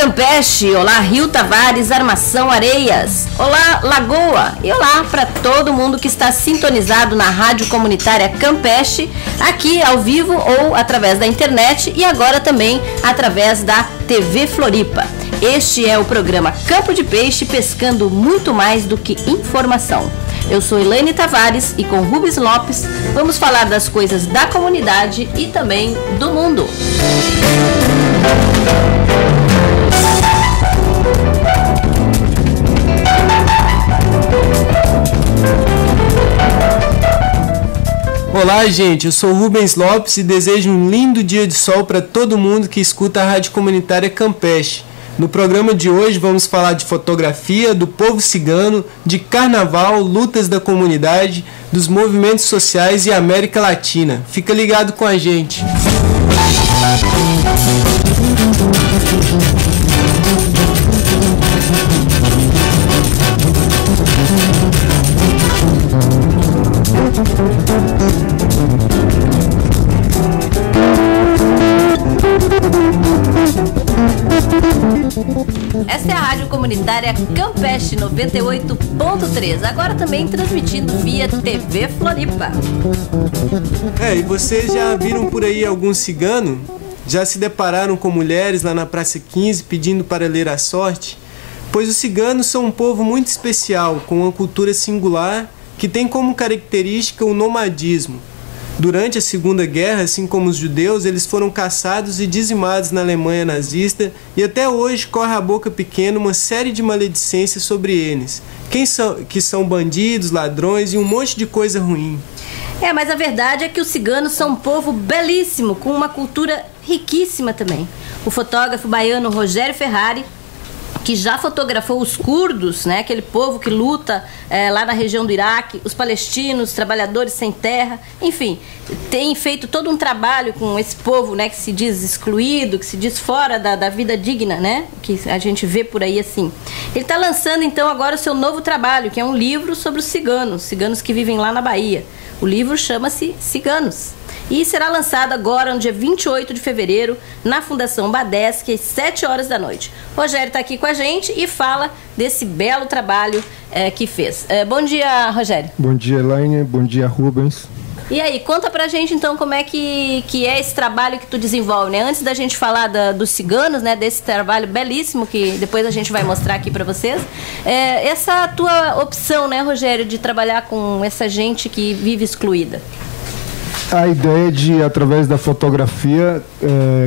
Campeche, olá Rio Tavares, Armação Areias, olá Lagoa e olá para todo mundo que está sintonizado na Rádio Comunitária Campeche, aqui ao vivo ou através da internet e agora também através da TV Floripa. Este é o programa Campo de Peixe, pescando muito mais do que informação. Eu sou Elaine Tavares e com Rubens Lopes vamos falar das coisas da comunidade e também do mundo. Olá, gente, eu sou Rubens Lopes e desejo um lindo dia de sol para todo mundo que escuta a Rádio Comunitária Campeche. No programa de hoje vamos falar de fotografia, do povo cigano, de carnaval, lutas da comunidade, dos movimentos sociais e América Latina. Fica ligado com a gente. Esta é a Rádio Comunitária Campeche 98.3, agora também transmitindo via TV Floripa. E vocês já viram por aí algum cigano? Já se depararam com mulheres lá na Praça 15 pedindo para ler a sorte? Pois os ciganos são um povo muito especial, com uma cultura singular que tem como característica o nomadismo. Durante a Segunda Guerra, assim como os judeus, eles foram caçados e dizimados na Alemanha nazista e até hoje corre a boca pequena uma série de maledicências sobre eles, que são bandidos, ladrões e um monte de coisa ruim. Mas a verdade é que os ciganos são um povo belíssimo, com uma cultura riquíssima também. O fotógrafo baiano Rogério Ferrari, que já fotografou os curdos, né, aquele povo que luta lá na região do Iraque, os palestinos, trabalhadores sem terra, enfim, tem feito todo um trabalho com esse povo, né, que se diz excluído, que se diz fora da vida digna, né, que a gente vê por aí assim. Ele está lançando então agora o seu novo trabalho, que é um livro sobre os ciganos que vivem lá na Bahia. O livro chama-se Ciganos. E será lançado agora, no dia 28 de fevereiro, na Fundação Badesc, às 7 horas da noite. Rogério está aqui com a gente e fala desse belo trabalho que fez. Bom dia, Rogério. Bom dia, Elaine. Bom dia, Rubens. E aí, conta pra gente então como é que é esse trabalho que tu desenvolve, né? Antes da gente falar dos ciganos, né? Desse trabalho belíssimo que depois a gente vai mostrar aqui pra vocês. Essa tua opção, né, Rogério, de trabalhar com essa gente que vive excluída. A ideia de, através da fotografia,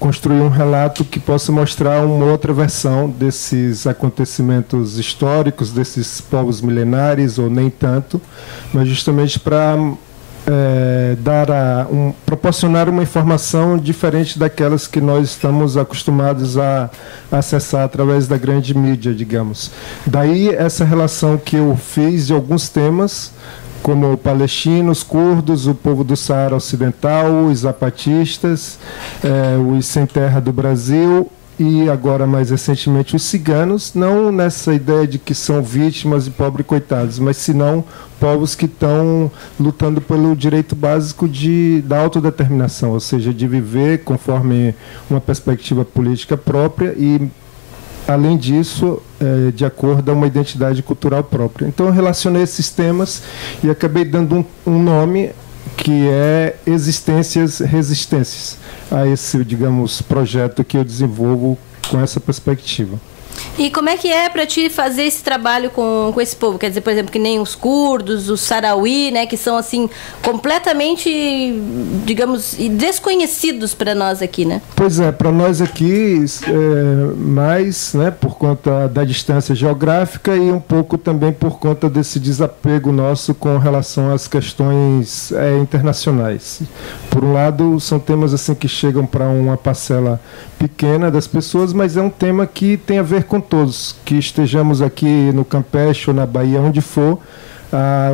construir um relato que possa mostrar uma outra versão desses acontecimentos históricos, desses povos milenares, ou nem tanto, mas justamente para proporcionar uma informação diferente daquelas que nós estamos acostumados a acessar através da grande mídia, digamos. Daí essa relação que eu fiz de alguns temas, como palestinos, curdos, o povo do Saara Ocidental, os zapatistas, os sem terra do Brasil e agora mais recentemente os ciganos, não nessa ideia de que são vítimas e pobres coitados, mas senão povos que estão lutando pelo direito básico da autodeterminação, ou seja, de viver conforme uma perspectiva política própria e, além disso, de acordo a uma identidade cultural própria. Então eu relacionei esses temas e acabei dando um nome que é Existências Resistências a esse, digamos, projeto que eu desenvolvo com essa perspectiva. E como é que é para ti fazer esse trabalho com esse povo? Quer dizer, por exemplo, que nem os curdos, os sarauí, né, que são assim completamente, digamos, desconhecidos para nós aqui, né? Pois é, para nós aqui, mais, né, por conta da distância geográfica e um pouco também por conta desse desapego nosso com relação às questões internacionais. Por um lado, são temas assim que chegam para uma parcela pequena das pessoas, mas é um tema que tem a ver com todos, que estejamos aqui no Campeche ou na Bahia, onde for,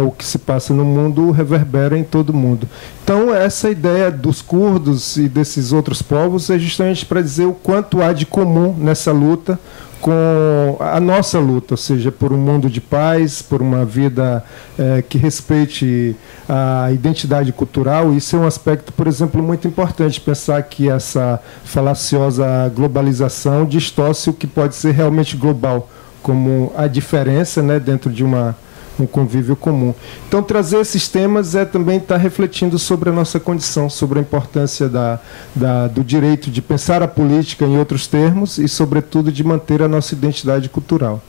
o que se passa no mundo reverbera em todo mundo. Então, essa ideia dos curdos e desses outros povos é justamente para dizer o quanto há de comum nessa luta, com a nossa luta, ou seja, por um mundo de paz, por uma vida que respeite a identidade cultural. Isso é um aspecto, por exemplo, muito importante, pensar que essa falaciosa globalização distorce o que pode ser realmente global, como a diferença, né, dentro de um convívio comum. Então, trazer esses temas é também estar refletindo sobre a nossa condição, sobre a importância do direito de pensar a política em outros termos e, sobretudo, de manter a nossa identidade cultural.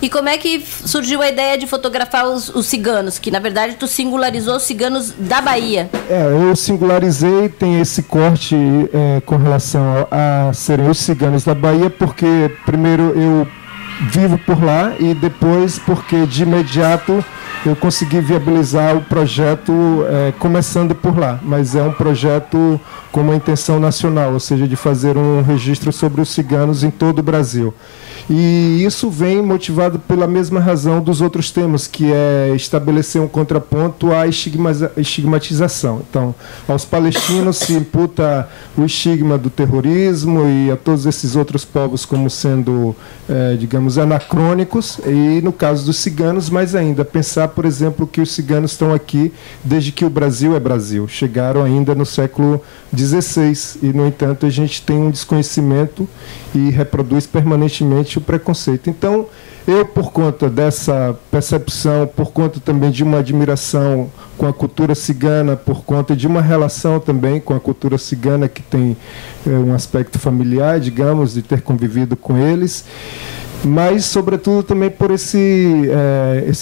E como é que surgiu a ideia de fotografar os ciganos? Que, na verdade, tu singularizou os ciganos da Bahia. Eu singularizei, tem esse corte com relação a serem os ciganos da Bahia, porque, primeiro, eu vivo por lá e depois porque de imediato eu consegui viabilizar o projeto começando por lá, mas é um projeto com uma intenção nacional, ou seja, de fazer um registro sobre os ciganos em todo o Brasil. E isso vem motivado pela mesma razão dos outros temas, que é estabelecer um contraponto à estigmatização. Então, aos palestinos se imputa o estigma do terrorismo e a todos esses outros povos como sendo, digamos, anacrônicos, e no caso dos ciganos, mais ainda, pensar, por exemplo, que os ciganos estão aqui desde que o Brasil é Brasil. Chegaram ainda no século XVI e, no entanto, a gente tem um desconhecimento e reproduz permanentemente o preconceito. Então, eu, por conta dessa percepção, por conta também de uma admiração com a cultura cigana, por conta de uma relação também com a cultura cigana que tem um aspecto familiar, digamos, de ter convivido com eles, mas, sobretudo, também por esse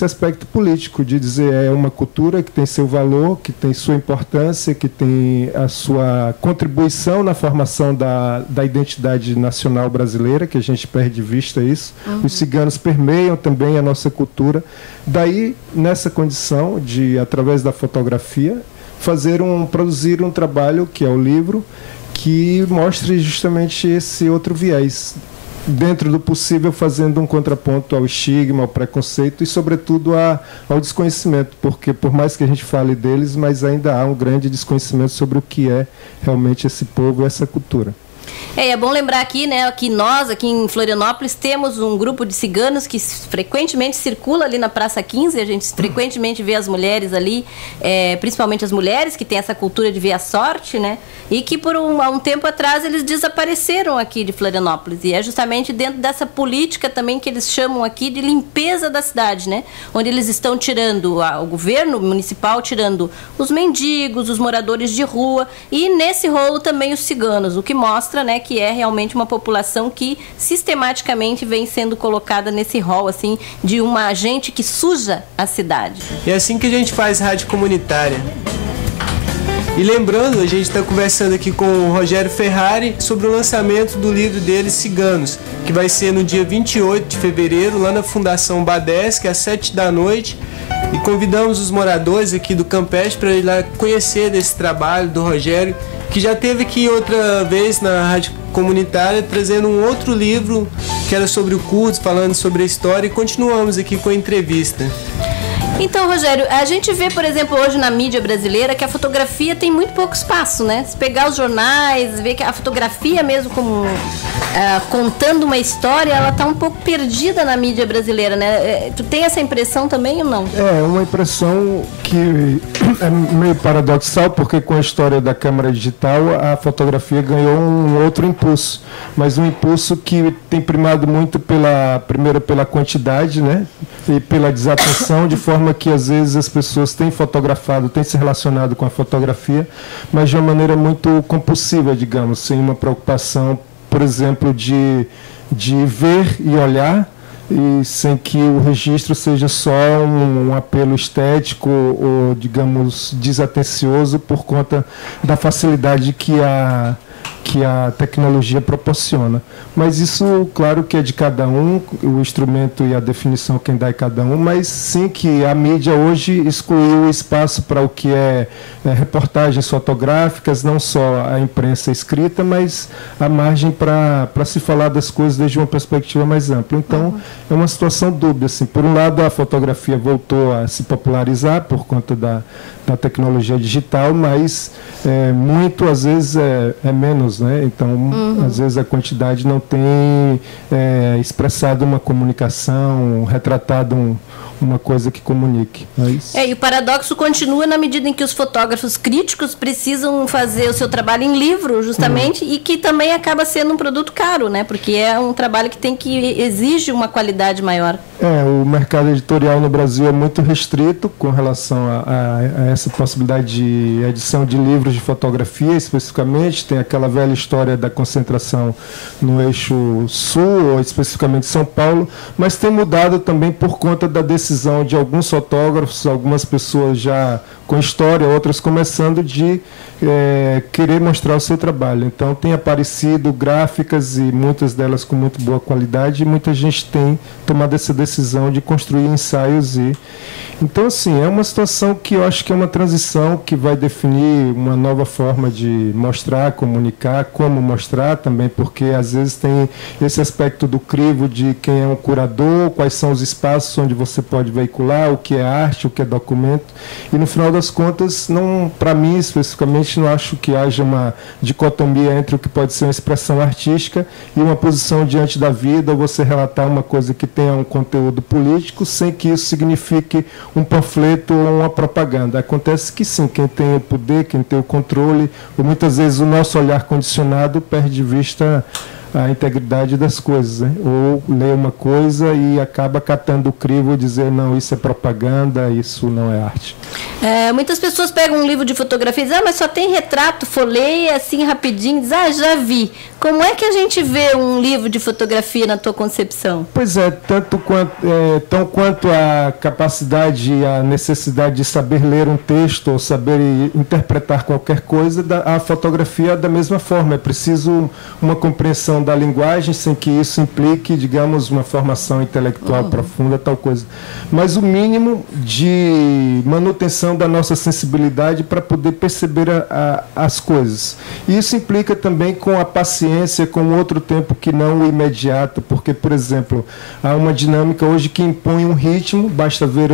aspecto político, de dizer é uma cultura que tem seu valor, que tem sua importância, que tem a sua contribuição na formação da identidade nacional brasileira, que a gente perde de vista isso. Os ciganos permeiam também a nossa cultura. Daí, nessa condição de, através da fotografia, produzir um trabalho, que é o livro, que mostre justamente esse outro viés, dentro do possível, fazendo um contraponto ao estigma, ao preconceito e, sobretudo, ao desconhecimento, porque, por mais que a gente fale deles, mas ainda há um grande desconhecimento sobre o que é realmente esse povo e essa cultura. É bom lembrar aqui, né, que nós, aqui em Florianópolis, temos um grupo de ciganos que frequentemente circula ali na Praça 15, a gente frequentemente vê as mulheres ali, principalmente as mulheres que têm essa cultura de ver a sorte, né, e que há um tempo atrás eles desapareceram aqui de Florianópolis, e é justamente dentro dessa política também que eles chamam aqui de limpeza da cidade, né, onde eles estão tirando, o governo municipal tirando os mendigos, os moradores de rua, e nesse rolo também os ciganos, o que mostra, né, que é realmente uma população que sistematicamente vem sendo colocada nesse rol, assim, de uma gente que suja a cidade. É assim que a gente faz rádio comunitária. E lembrando, a gente está conversando aqui com o Rogério Ferrari sobre o lançamento do livro dele, Ciganos, que vai ser no dia 28 de fevereiro, lá na Fundação Badesc, às 19h. E convidamos os moradores aqui do Campeche para ir lá conhecer desse trabalho do Rogério, que já esteve aqui outra vez na rádio comunitária trazendo um outro livro que era sobre o Quds, falando sobre a história, e continuamos aqui com a entrevista. Então, Rogério, a gente vê, por exemplo, hoje na mídia brasileira que a fotografia tem muito pouco espaço, né? Se pegar os jornais, ver que a fotografia mesmo como contando uma história, ela está um pouco perdida na mídia brasileira, né? Tu tem essa impressão também ou não? É uma impressão que é meio paradoxal, porque com a história da câmera digital a fotografia ganhou um outro impulso, mas um impulso que tem primado muito primeiro pela quantidade, né? E pela desatenção, de forma que às vezes as pessoas têm fotografado, têm se relacionado com a fotografia, mas de uma maneira muito compulsiva, digamos, sem uma preocupação, por exemplo, de ver e olhar, e sem que o registro seja só um apelo estético ou, digamos, desatencioso por conta da facilidade que a tecnologia proporciona. Mas isso, claro que é de cada um, o instrumento e a definição quem dá é cada um, mas sim que a mídia hoje excluiu o espaço para o que é reportagens fotográficas, não só a imprensa escrita, mas a margem para se falar das coisas desde uma perspectiva mais ampla. Então, é uma situação dúbia. Assim. Por um lado, a fotografia voltou a se popularizar por conta da tecnologia digital, mas muito, às vezes, é menos fotos, né? Então, às vezes a quantidade não tem expressado uma comunicação, retratado uma coisa que comunique. E o paradoxo continua na medida em que os fotógrafos críticos precisam fazer o seu trabalho em livro, justamente, e que também acaba sendo um produto caro, né? Porque é um trabalho que exige uma qualidade maior. O mercado editorial no Brasil é muito restrito com relação a essa possibilidade de edição de livros de fotografia, especificamente. Tem aquela velha história da concentração no eixo sul, ou especificamente São Paulo, mas tem mudado também por conta da decisão de alguns fotógrafos, algumas pessoas já com história, outras começando de querer mostrar o seu trabalho. Então tem aparecido gráficas e muitas delas com muito boa qualidade, e muita gente tem tomado essa decisão de construir ensaios. Então, assim, é uma situação que eu acho que é uma transição que vai definir uma nova forma de mostrar, comunicar, como mostrar também, porque às vezes tem esse aspecto do crivo de quem é um curador, quais são os espaços onde você pode veicular, o que é arte, o que é documento, e no final das contas, para mim especificamente, não acho que haja uma dicotomia entre o que pode ser uma expressão artística e uma posição diante da vida, ou você relatar uma coisa que tenha um conteúdo político, sem que isso signifique um panfleto ou uma propaganda. Acontece que sim, quem tem o poder, quem tem o controle, ou muitas vezes o nosso olhar condicionado perde de vista a integridade das coisas, né? Ou lê uma coisa e acaba catando o crivo e dizer, não, isso é propaganda, isso não é arte. Muitas pessoas pegam um livro de fotografia e dizem, mas só tem retrato, folheia assim rapidinho, diz, já vi. Como é que a gente vê um livro de fotografia na tua concepção? Pois é, tão quanto a capacidade e a necessidade de saber ler um texto ou saber interpretar qualquer coisa, a fotografia é da mesma forma. É preciso uma compreensão da linguagem sem que isso implique, digamos, uma formação intelectual profunda, tal coisa. Mas o mínimo de manutenção da nossa sensibilidade para poder perceber as coisas. E isso implica também com a paciência, com outro tempo que não o imediato, porque, por exemplo, há uma dinâmica hoje que impõe um ritmo, basta ver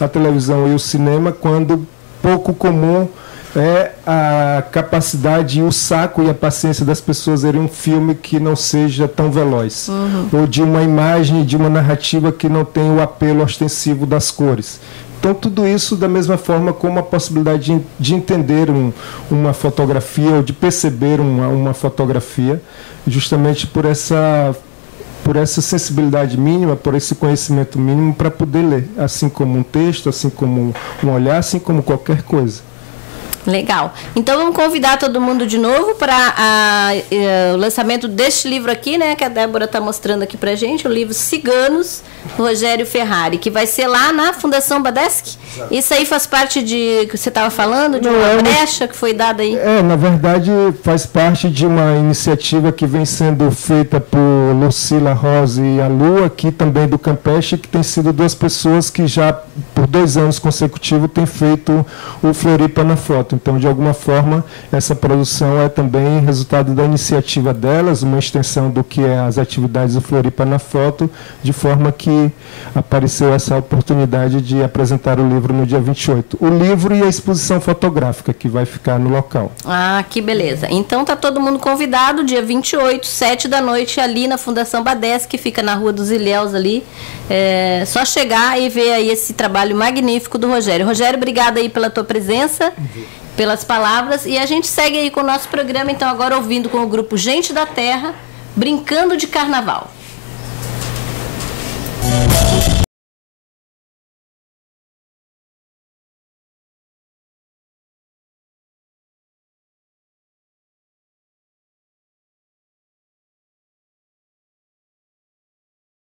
a televisão e o cinema, quando pouco comum é a capacidade e o saco e a paciência das pessoas verem um filme que não seja tão veloz, ou de uma imagem, de uma narrativa que não tenha o apelo ostensivo das cores. Então, tudo isso da mesma forma como a possibilidade de entender uma fotografia ou de perceber uma fotografia, justamente por essa sensibilidade mínima, por esse conhecimento mínimo para poder ler, assim como um texto, assim como um olhar, assim como qualquer coisa. Legal. Então vamos convidar todo mundo de novo para o lançamento deste livro aqui, né, que a Débora está mostrando aqui para a gente, o livro Ciganos, Rogério Ferrari, que vai ser lá na Fundação Badeschi. Exato. Isso aí faz parte de, que você estava falando, de uma brecha que foi dada aí? Na verdade faz parte de uma iniciativa que vem sendo feita por Lucila Rose e a Lu, aqui também do Campeche, que tem sido duas pessoas que já por 2 anos consecutivos têm feito o Floripa na Foto. Então, de alguma forma, essa produção é também resultado da iniciativa delas, uma extensão do que é as atividades do Floripa na Foto, de forma que apareceu essa oportunidade de apresentar o livro no dia 28. O livro e a exposição fotográfica, que vai ficar no local. Ah, que beleza. Então, está todo mundo convidado, dia 28, 7 da noite, ali na Fundação Badeschi, que fica na Rua dos Ilhéus, ali. Só chegar e ver aí esse trabalho magnífico do Rogério. Rogério, obrigada aí pela tua presença, pelas palavras, e a gente segue aí com o nosso programa, então agora ouvindo com o grupo Gente da Terra, Brincando de Carnaval.